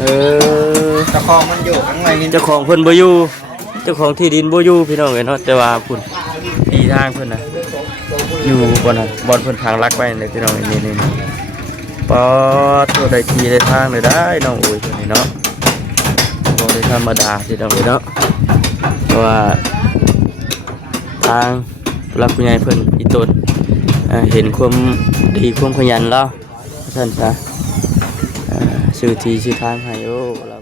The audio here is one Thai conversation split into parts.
เออเจ้าของมันอยู่ข้างในนี่เจ้าของเพิ่นบ่อยู่เจ้าของที่ดินบ่อยู่พี่น้องเอ้ยเนาะแต่ว่าพุ่นปีทางเพิ่นน่ะอยู่บ่น่ะบ่อนเพิ่นทางลักไว้นี่พี่น้องนี่ปอตัวได้ที่ได้ทางเลยได้น้องโอ้ยเพิ่นนี่เนาะบ่ได้ธรรมดาพี่น้องเอ้ยเนาะเพราะว่าทางผู้หลักผู้ใหญ่เพิ่นอีตนเห็นความดีความขยันแล้วท่านซะชื่อที่ชื่อทางให้โอ้เรา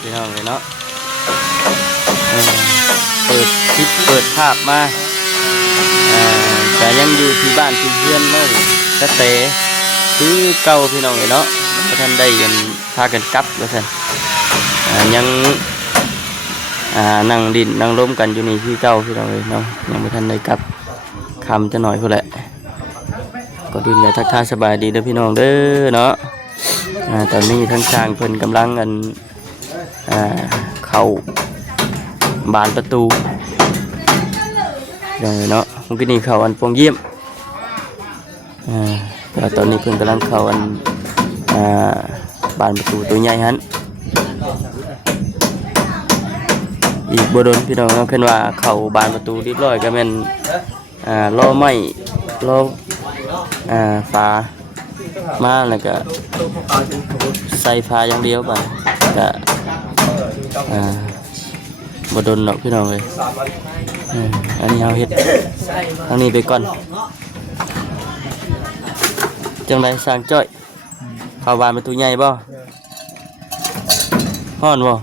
พี่น้องเลยเนาะเปิดคลิปเปิดภาพมาแต่ยังอยู่ที่บ้านที่เพื่อนเนาะกระเตะคือเก่าพี่น้องเลยเนาะท่านได้กันพากันกลับแล้วท่านยังนั่งดินนั่งล้มกันอยู่นี่ที่เก่าพี่น้องเลยเนาะยังไม่ทันได้กลับคำจะหน่อยพอแหละก็ดูเนี่ยทักทายสบายดีเด้อพี่น้องเด้อเนาะตอนนี้ทั้งช่างเพิ่นกำลังกันเข้าบานประตูอย่างเนาะเมื่อกี้นี่เข้าอันปงเยี่ยมแต่ตอนนี้เพิ่นกำลังเข้าอันบานประตูตัวใหญ่ฮันอีกบ่โดนพี่น้องเพิ่นว่าเข้าบานประตูเรียบร้อยก็แม่นล้อไม้ล้อฟ้ามาแล้วก็ใส่ฟ้าอย่างเดียวไปก็บดนเนาะพี่น้องเลยอันนี้เอาเฮ็ดทางนี้ไปก่อนจังไรสร้างจ้อยเข้าบ้านเป็นตัวใหญ่บ่ฮ้อนบ่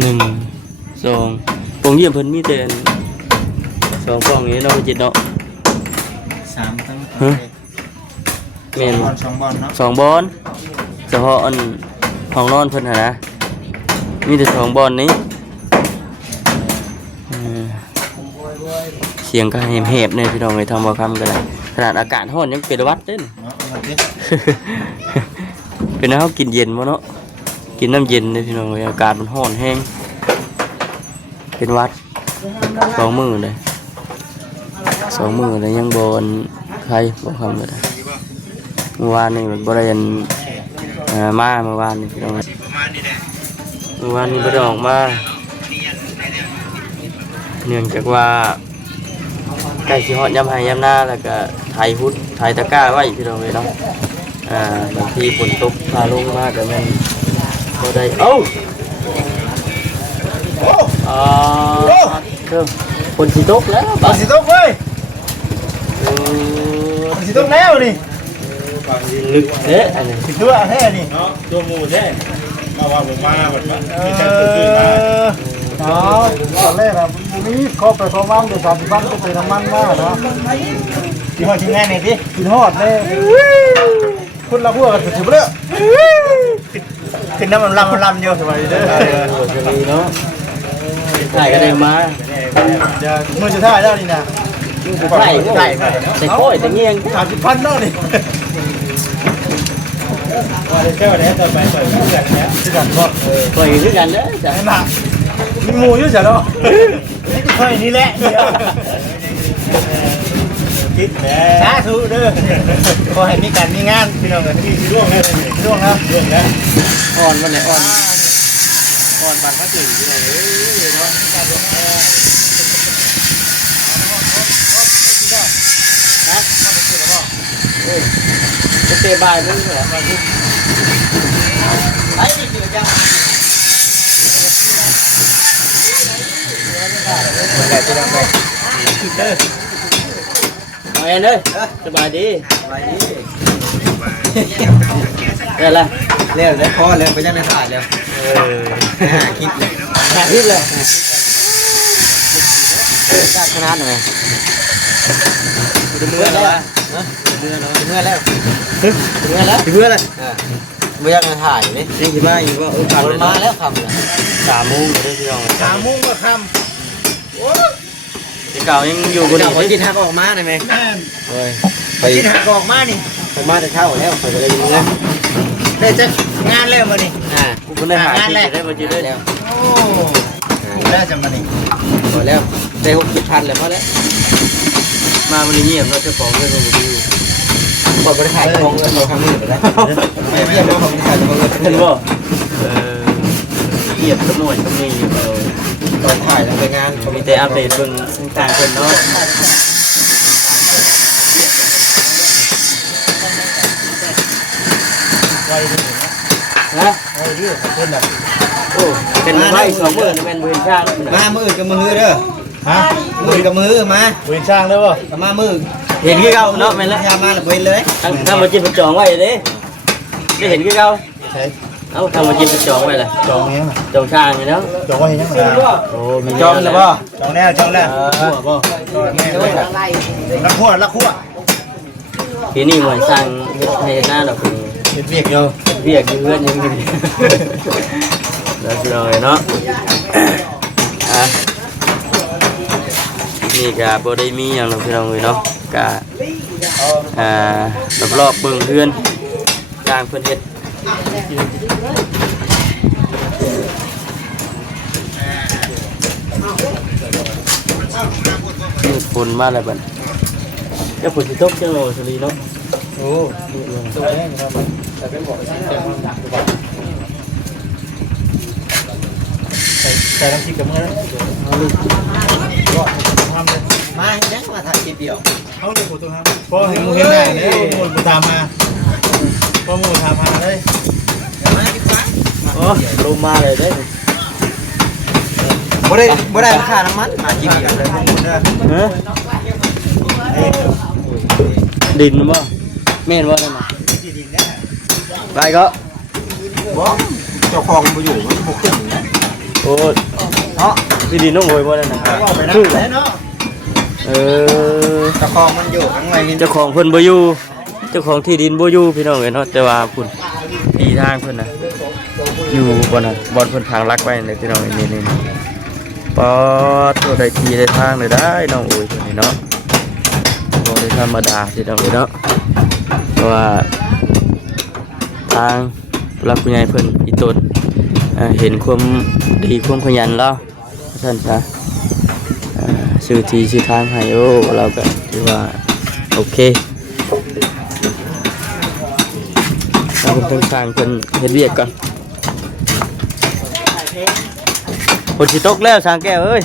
หนึ่งสองปงเยี่ยมเพิ่นมีแต่สองปองนี้เนาะจิตเนาะสามทั้งแม่นสองบอลเนาะสองบอลเฉพาะอันห้องนอนเพิ่นนะมีแต่สองบอลนี้เสียงก็แหบๆเนี่ยพี่น้องเลยทำบ่คำกันเลยขนาดอากาศร้อนยังเป็นวัดเด้นเป็นน้ำกินเย็นมั้งเนาะกินน้ำเย็นเลยพี่น้องเลยอากาศมันร้อนแห้งเป็นวัด2 มื้อเลย2 มื้อเลยยังบนใครบอกคำเลยเมื่อวานนี่บริเวณมาเมื่อวานนี่พี่น้องเมื่อวานนี่บริออกมาเนื่องจากว่าใกล้สิฮอดยำไห้ยำหน้าแล้วก็ไถพุดไถตะกร้าไว้พี่น้องเลยเนาะบางทีฝนตกพาลงมาแต่มันก็ได้เอ้าฝนสิตกแล้วฝนสิตกเว้ยฝนสิตกแล้วนี่ลึกเด้อันนี้ตัวแท้นี่เนาะตัวหมูแท้มาว่าผมมาแบบว่ามีแต่ตื่นมาตอนแรกอะมีเข้าไปเข้าบ้านเดี๋ยว30 วันก็ไปน้ำมันมาเนาะกินฮอดกินแน่นี่สิกินฮอดเลยคุณละหัวกันสุดๆเลยขึ้นน้ำมันลำอยู่สบายเด้อเนาะถ่ายกันได้มาเดี๋ยวมือจะถ่ายแล้วนี่นะถ่ายใส่โค้ยแต่เงี้ยง30 พันเนาะนี่ว่าเจ้าเนี่ยต่อไปเปิดเพื่อนเนี่ยที่กันก็ปล่อยด้วยกันเด้อจ้ะหนักมีหมูอยู่จ้ะเนาะนี่ก็ค่อยนี่แหละคิดแหมสาธุเด้อขอให้มีการมีงานพี่น้องกันที่ร่วงแล้วร่วงแล้วร่วงแล้วอ่อนวันไหนอ่อนบานพระตื่นที่ไหนเนาะนะจะเตะบายมึงเหรอไอ้นี่คือยังแต่จะทำไงเอาเองเลยสบายดีเร็วละเร็วได้พอเร็วไปยังไม่ถ่ายเร็วคลิปเลยคลิปเลยจากขนาดไหนเมื่อแล้วเมื่อแล้วเมื่อแล้วไม่อยากมาถ่ายนี่ยังมาอยู่ว่ามาแล้วคำเลย3 โมงเลยพี่น้อง3 โมงก็คำเก่ายังอยู่บนนี้กินทักออกมาได้ไหมเฮ้ย ไปกินหากออกมานี่ไปมาแต่เช้าแล้วไปเลยมึงนะได้จะงานแล้วมานี่คุณได้หาที่ได้มาจีได้แล้วโอ้ได้จะมานี่พอแล้วได้60,000แล้วพอแล้วมามันเงียบเราจะฟ้องเรื่องมันดีบ่บริหารของเงินเราทำนี่ไปแล้วไม่เรียบร้อยของบริหารของเงินเห็นบ่เงียบสักหน่อยตรงนี้ตอนถ่ายแล้วไปงานมีแต่อัปเดตเบิ่งต่างๆเพิ่นเนาะฮะไว้ดิเพิ่นน่ะโอ้เป็นไว้2มื้อนี่แม่นบ่เห็นช่างมามื้อกับมื้อเด้อฮะมื้อกับมื้อมาเห็นช่างเด้อบ่ก็มามื้อเห็นคือเก่าเนาะแม่นแล้วพามาแล้วเว้นเลยถ้ามาจิบจองไว้เด้ได้เห็นคือเก่าใช่เอ้าถ้ามาจิบจองไว้ล่ะจองยังจองช่างนี่เนาะจองไว้ยังโอ้มีจองแล้วบ่จองแล้วจองแล้วบ่แม่เลยละคั่วละคั่วทีนี้หมวยสั่งเฮ็ดหน้าดอกนี่เฮ็ดเวียกอยู่เวียกอยู่เฮือนยังมีแล้วสิเอาเนาะนี่ก็บ่ได้มีหยังหรอกพี่น้องเอ้ยเนาะก็รอบๆเบิ่งเฮือนสร้างเพิ่นเฮ็ดนี่ฝนมาแล้วบัดจะฝนสิตกจังโลสลีเนาะโอ้ตัวนี้ครับแต่เป็นบอกใส่น้ำพริกกับมือนะมาเห็นมาถ่ายคลิปเดียวเขาเลยกูตัวครับพอเห็นมูเห็นหน้าเนี่ยมูตามมาพอมูตามมาเลยโอ้ลงมาเลยได้บ่ได้ค่าน้ำมันมาคลิปเดียวเลยฮะดินบ่แม่นบ่นั่นน่ะไปก็บ่เจ้าของบ่อยู่มันบ่ขึ้นนะโอ้เนาะที่ดินน้องโวยบ่นั่นน่ะคือเนาะเจ้าของมันอยู่ข้างในเจ้าของเพิ่นบ่อยู่เจ้าของที่ดินบ่อยู่พี่น้องเอ้ยเนาะแต่ว่าพุ่นที่ทางเพิ่นน่ะอยู่บ่น่ะบ่อนเพิ่นทางลักไว้นี่พี่น้องนี่ปอตัวได้ที่ได้ทางเลยได้น้องโวยเพิ่นนี่เนาะบ่ได้ธรรมดาพี่น้องเอ้ยเนาะเพราะว่าทางผู้ใหญ่เพิ่นอีต้นเห็นความดีความขยันแล้วท่านซะชื่อทีชื่อทางให้โอ้เราก็ถือว่าโอเคเราเป็นทางเพิ่นเฮ็ดเวียกก่อนฝนสิตกแล้วสางแก้วเอ้ย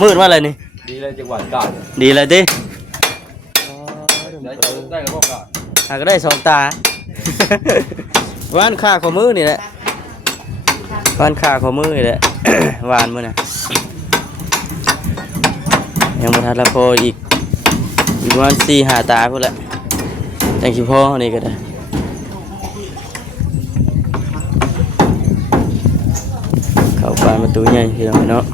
มืดว่าอะไรนี่ดีเลยจังหวัดกาญดีเลยดิได้แล้วบ่กาญก็ได้2ตาว่านค่าของมือนี่แหละว่านค่าของมือนี่แหละวานมื้อน่ะยังบ่ทันละพออีกประมาณ 4-5 ตาพุ่นแหละจังสิพอนี่ก็ได้เข้าบ้านประตูใหญ่พี่น้องเนาะ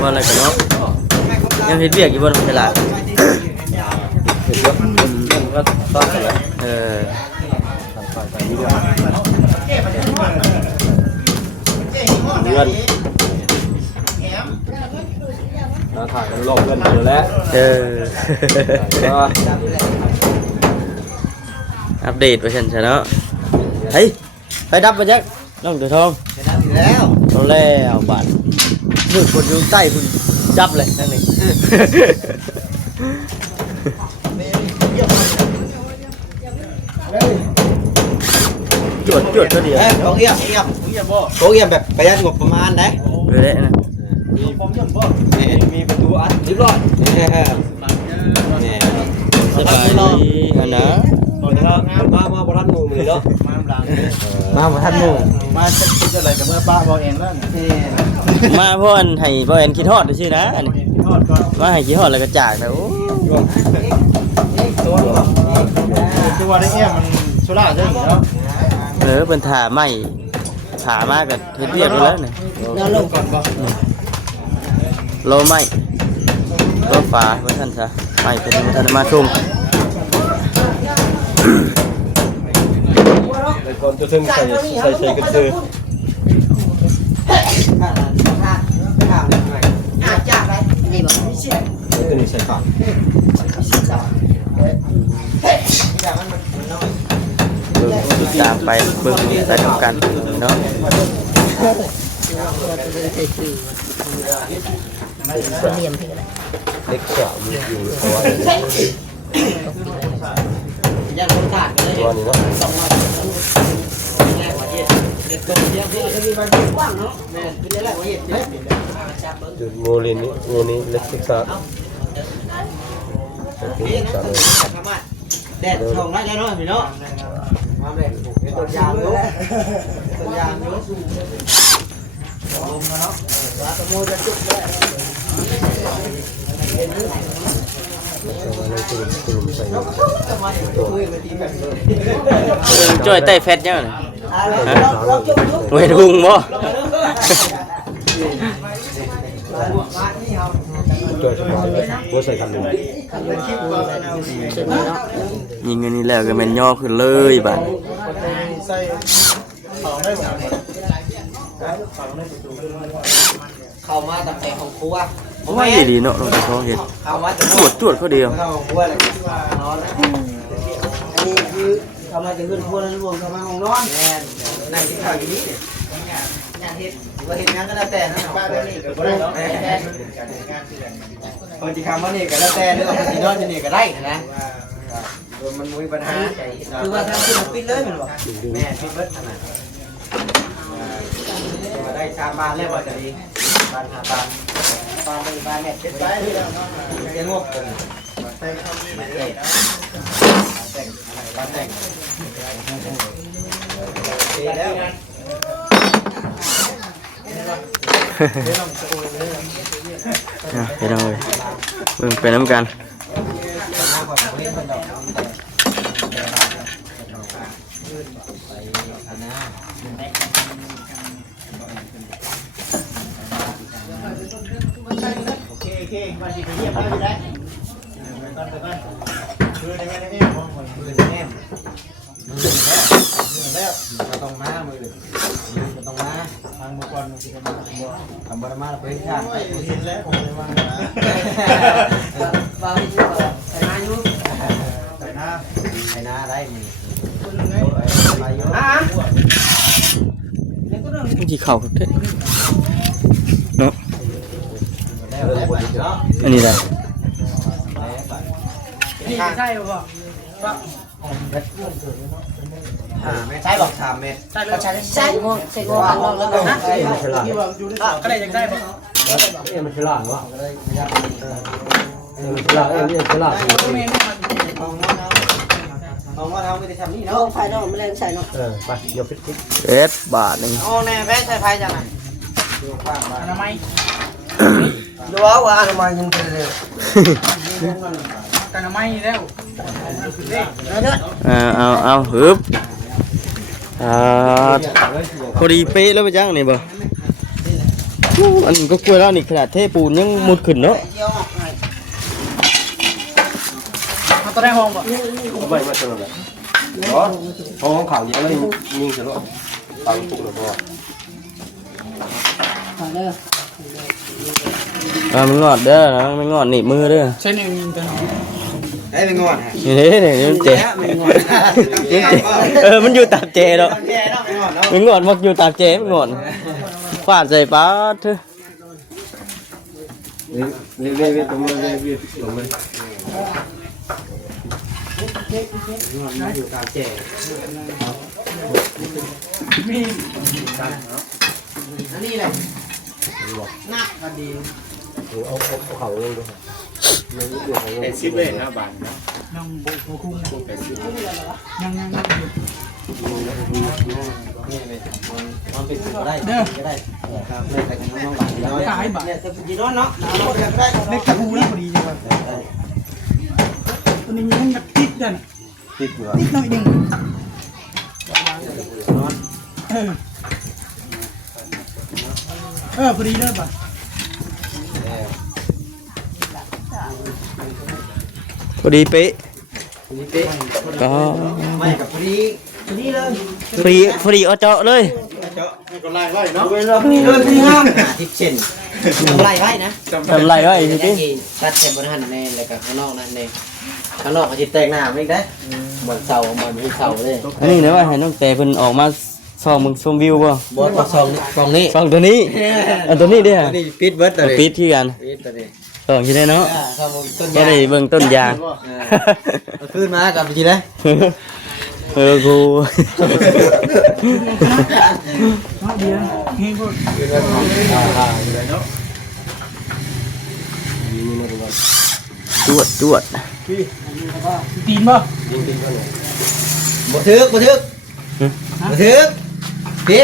ว่าอะไรกันเนาะยังเห็นเบียกอยู่บนตลาดเห็นว่าก็ต้องอะไรเดือนเราถ่ายกันรอบเพื่อนอยู่แล้วอัปเดตไปฉันเนาะเฮ้ยไปดับไปจักน้องตัวทองแล้วเอาแล้วบาดมือคนอยู่ใต้คุณจับเลยนั่นเองจวดก็เดียวของเอี่ยมแบบประหยัดงบประมาณได้เลยนะมีประตูอัดเรียบร้อยสบายดีนะมาบทันหมู่เลยเนาะมาบทันหมู่มาจะอะไรกับเมื่อป้าบอกเองแล้วมาพ่อนให้พ่อเอ็นคิดฮอดดูสินะมาให้คิดฮอดแล้วก็จากแล้ว คือว่าได้เงี้ยมันโซล่าใช่ไหมเนาะ เป็นถาไม่ถามากกับเฮ็ดเวียกแล้วนี่ เราลงก่อนป่ะ โลไม่โลฟ้าไว้ท่านซะไม่เป็นท่านมาชม ก่อนจะถึงใส่กันซื้อ นี่บอก ตัวนี้ใส่ขาด ติดตามไปเบิ่งใส่กับกันเนาะ เรียมพี่อะไร เล็กสามอยู่ตัว ยังคนขาดเลย ตัวนี้เนาะ ว่างเนาะแม่เป็นอะไรวะเห็ดเนี่ย จุดงูลินนี่งูนี้เล็กศึกษา แดดส่องได้แล้วเนาะพี่เนาะมาแดดต้นยางเนาะต้นยางเนาะลงมาเนาะว่าตะโมจะจุดได้ ใส่ จ่อยไต้แฟตยังน่ะ เราจุดจุด เวทหุงบ่ ตัวสมองตัวใส่กันเลย ยิงอันนี้แล้วก็แม่นย่อขึ้นเลยบัด ใส่เขาได้หมด เข้ามาตั้งแต่ของครัว ไม่ดีเนาะเราเขาเฮ็ด เข้ามาแต่ ตรวจเขาเดียว เข้าของครัวเลยนอนอันนี้คือเข้ามาจะขึ้นครัวแล้วรวมเข้ามาห้องนอนนั่งกินข้าวอยู่นี่งานเฮ็ดว่าเฮ็ดงานก็แล้วแต่นะบ้านนี่ก็บ่ได้เนาะคนที่คำว่านี่ก็แล้วแต่เรื่องที่นอนจะนี่ก็ได้นะมันมีปัญหาคือว่าทางที่มันปิดเลยมันบอกแม่ปิดเบิดขนาดได้3 บาทแล้วว่าจะดีบาท5 บาทบ้านเนี่ยเจ็ดไปเลี้ยงงบบ้านแต่งแล้ว ไปน้องเลยเบิ่งไปน้ำกัน โอเคมาสิไปเยี่ยมแล้วได้คือในแม่ในแม่ของคนคือในแม่แล้ว ก็ต้องมามือก็ต้องมา ทางบุคคลที่มา ทำบารมาไปข้างไป เห็นแล้วผมเลยว่า บางทีใส่นาอยู่ ใส่หน้า ใส่นาได้มือ ที่เข่าครับเด้เนาะอันนี้แหละ ใช่ป่ะใช่บอก3 เมตรใช่งวงใช่งวงลองแล้วนะ ก็เลยยังได้ป่ะ มันฉลาดวะมันฉลาดมันฉลาด ของว่าเราไม่ได้ทำนี่เนาะ ลงไฟเนาะไม่แรงใส่เนาะ ไปเดี๋ยวฟิต บาทนึง โอ้แน่แพ้ใส่ไฟจังไง อนามัย ดูว่าอนามัยยังเป็นเลย อนามัยแล้ว เอาฮึบพอดีเป๊ะแล้วไปจังนี่บ่อันก็กล้วยแล้วนี่ขนาดเทปูนยังมุดขึ้นเนาะ มาตัวได้ห้องป่ะ ไม่มาตลอดเลยห้องข่าวยังไม่ยิงเสร็จแล้วตังตุกเลยพอ ขอเด้อ มันงอดเด้อนะมันงอดหนีบมือเด้อ ใช่หนึ่งตัว ได้เป็นงอน นี่มันเจ็บมันอยู่ตามเจแล้ว แย่เนาะเป็นงอนเนาะ มันงอดมักอยู่ตามเจมันงอดฟาดใส่ป้าเถอะ เรียตรงเลยเรียตรงเลย อยู่ตามแจ มี อันนี้แหละหนักพอดี เอาข่าวลงดู เป็นซิปเลยนะบานนะ ยังโบคุ้ม เป็นซิป ยัง มันเป็นก็ได้ก็ได้ครับเลยแต่น้องๆบ้านน้อย ขายบ่ เนี่ยแต่พี่น้องเนาะเอาหมดกันได้ เล็กตะปูนะพอดีจังเลย ตัวนี้มันติดกัน ติดอยู่ ติดหน่อยหนึ่งพอดีเลยป่ะ พอดีเป๊ะ นี่เป๊ะ ก็ ไม่กับพอดีเลย ฟรีเอาเจาะเลย ก็ไล่ไว้เนาะ เวลานี่เลยที่ห้ามทิพเช่น ไล่ไว้นะ ทำไรไว้ทีนี้ ตัดเส้นบนหันแน่แล้วก็ข้างนอกนั่นแน่ข้างนอกก็จะแตกหน้าไม่ได้เหมือนเสาเหมือนเสาเลย อันนี้นะว่าให้น้องแต่เพิ่นออกมาส่องมึงชมวิวบ่ บอสซองนี้ ส่องตัวนี้อันตัวนี้เด้อ นี่ปิดเบิร์ดตัวนี้ ปิดที่กัน ปิดตัวนี้ ส่องที่ได้เนาะ ต้น ก็ ยาง ได้เบิ่งต้นยาง ขึ้นมากับจีนะ กู เดียวเฮ้ยพวก จวด ตีนป่ะ บ่ทึกพี่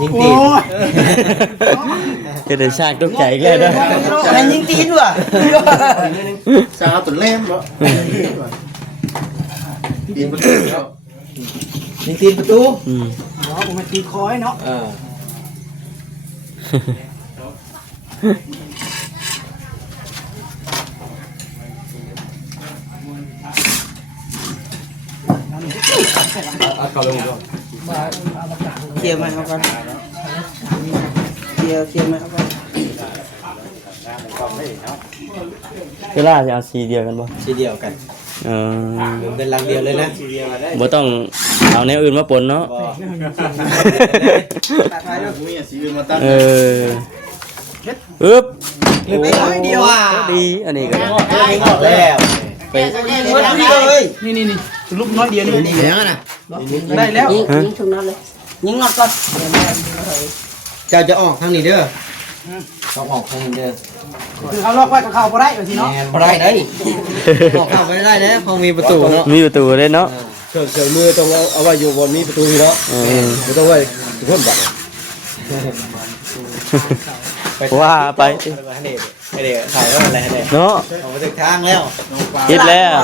ยิง โอ้ ตีน จะได้ชากตกใจอีกแล้วเด้อ มันยิงตีนว่ะ สาวตุ่นเล่มป่ะตีนประตู ยิงตีนประตู อืม เนาะผมมาตีคอยเนาะ เคลียร์มันเอาก่อนเคลียร์มันเอาก่อน เวลาจะเอาสีเดียวกันบ่ ทีเดียวกัน เออ เป็นลังเดียวเลยนะ บ่ต้องเอาแนวอื่นมาปนเนาะ มีสีอื่นมาตั้ง เออปึ๊บ ไปน้อยเดียว ดีอันนี้ก็ แล้ว ไป นี่ลูกน้อยเดียวนี่ นี่แล้วนะ ได้แล้ว ยิงทุกนัดเลย ยิงงอดก่อนเจ้าจะออกทางนี้เด้อต้องออกทางนี้เด้อ คือเขาล็อกไว้กับเขาพอได้สิเนาะ พอได้ได้ออกเข้าไปได้นะห้องมีประตูเนาะ มีประตูเลยเนาะ เฉยมือต้องเอาไว้อยู่บนนี้ประตูนี่เนาะ เออ ไม่ต้องไว้เพิ่มบัตร ว่าไป ไม่ได้ถ่ายว่าอะไรเนี่ย เนาะ ออกมาถึงทางแล้ว คิดแล้ว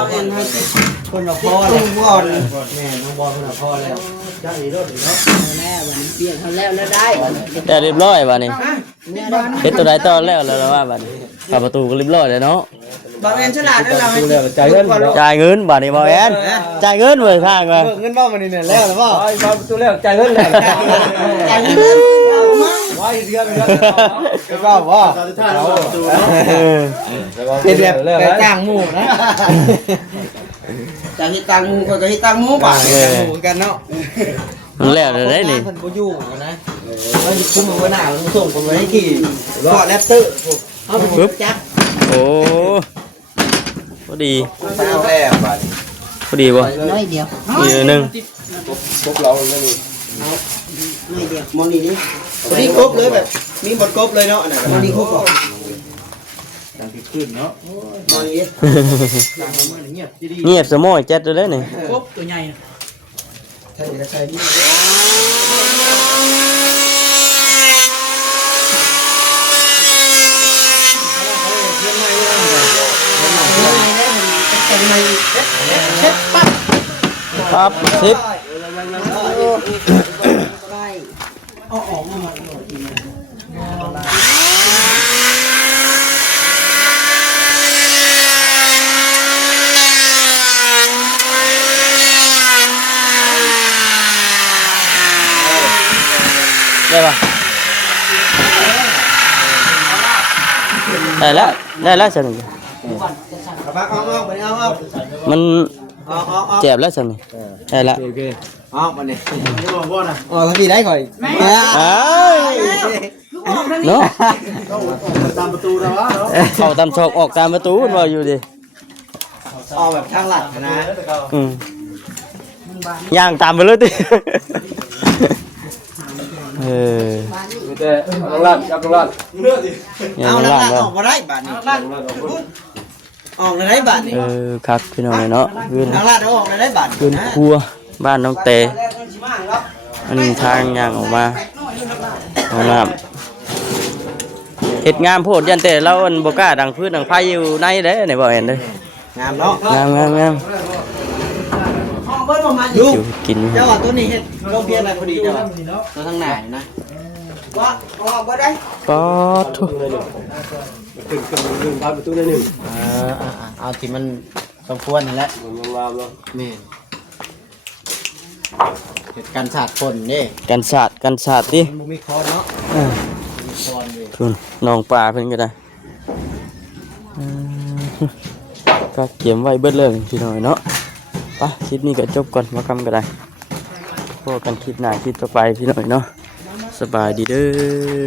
คนเราพ่อแล้วพ่อเลยแม่น้องบอลคนเราพ่อแล้ว แม่วันนี้เปลี่ยนเขาแล้วได้ ได้เรียบร้อยบัดนี้ เนี่ยได้ เฮ็ดตัวใดต่อแล้วแล้วว่าบัดนี้เข้าประตูก็เรียบร้อยแล้วเนาะ บอลแอนฉลาดนั่นเราให้ ใจเงินเนาะ จ่ายเงินบัดนี้บ่แอนจ่ายเงินเว้ยทางมา เงินบ้ามันนี่เนี่ยแล้วหรือเปล่า ไอ้มาประตูแล้วใจเงินแล้ว อย่างนี้เลยมา ไว้เรื่องก็ว่าว่า เป็นแบบไปจ้างหมูนะจากที่ตังหมูคนก็ที่ตังหมูป่ะหมูกันเนาะ มันแล้วได้นี่ คนก็อยู่นะมันคุ้มมือหน้ามันส่งคนไว้ให้ขี่กอดแรปเตอร์เอาไปจับ โอ้พอดี ไปเอาแล้วบ้าน พอดีบ่ น้อยเดียว อีกหนึง พวกเราไม่มี น้อยเดียว มองนี่นี่วันนี้ครบเลยแบบมีบทครบเลยเนาะนะวันนี้ครบก่อน การติดขึ้นเนาะ มองนี่ เงียบสมอยจัดเลยนี่ ครบตัวใหญ่ ใช่ใช่ ครับสิบ ได้ ได้ปะได้แล้วฉันนี่ เอาไปเอา มัน เอา เจ็บแล้วฉันนี่ได้แล้ว โอเค เอามาเนี่ย นี่บอกว่านะ อ๋อทั้งทีได้ก่อย อ้ายเนาะ ตามประตูแล้วเนาะ เข้าตามซอกออกตามประตูมันว่าอยู่ดิ เอาแบบทางหลักนะ อืมย่างตามไปเลยติเออ แต่เอาลาดจับลาด ย่า เอา ง หลั ล่าง ก ก็ ออกมาได้บาทนี่ออกได้บาทนี่ เออครับพี่น้องเนาะเพื่อน ทางลาดเอาออกได้บาท เพื่อนครัวบ้านน้องเตอันนี้ทางย่างออกมาห้องน้ำเฮ็ดงามโพดยันแต่เราอันบ่กล้าดังพื้นดังไฟอยู่ในเด้ไหนบ่เห็นเด้ งามเนาะ งามงามงาม ห้องเบิ้ลประมาณ อยู่กิน เจ้าว่าตัวนี้เฮ็ดโรงเรียนอะไรพอดีเจ้าตัวทางไหนนะว่าออกบ่ได้ ปอดทุ ขึ้นประตูได้หนึ่ง เอาที่มันสมควรนั่นแหละ มันงามเนาะ แม่นเหตุการณ์สาดฝนนี่ กันศาสตร์ดิ มันบ่มีคอนเนาะ อ่า มีคอนอยู่ คุณน้องปลาเพิ่นก็ได้ก็เก็บไว้เบิดเลยพี่น้อยเนาะไปคลิปนี้ก็จบก่อนมากำก็ได้พบกันคลิปหน้าคลิปต่อไปพี่น้อยเนาะสบายดีเด้อ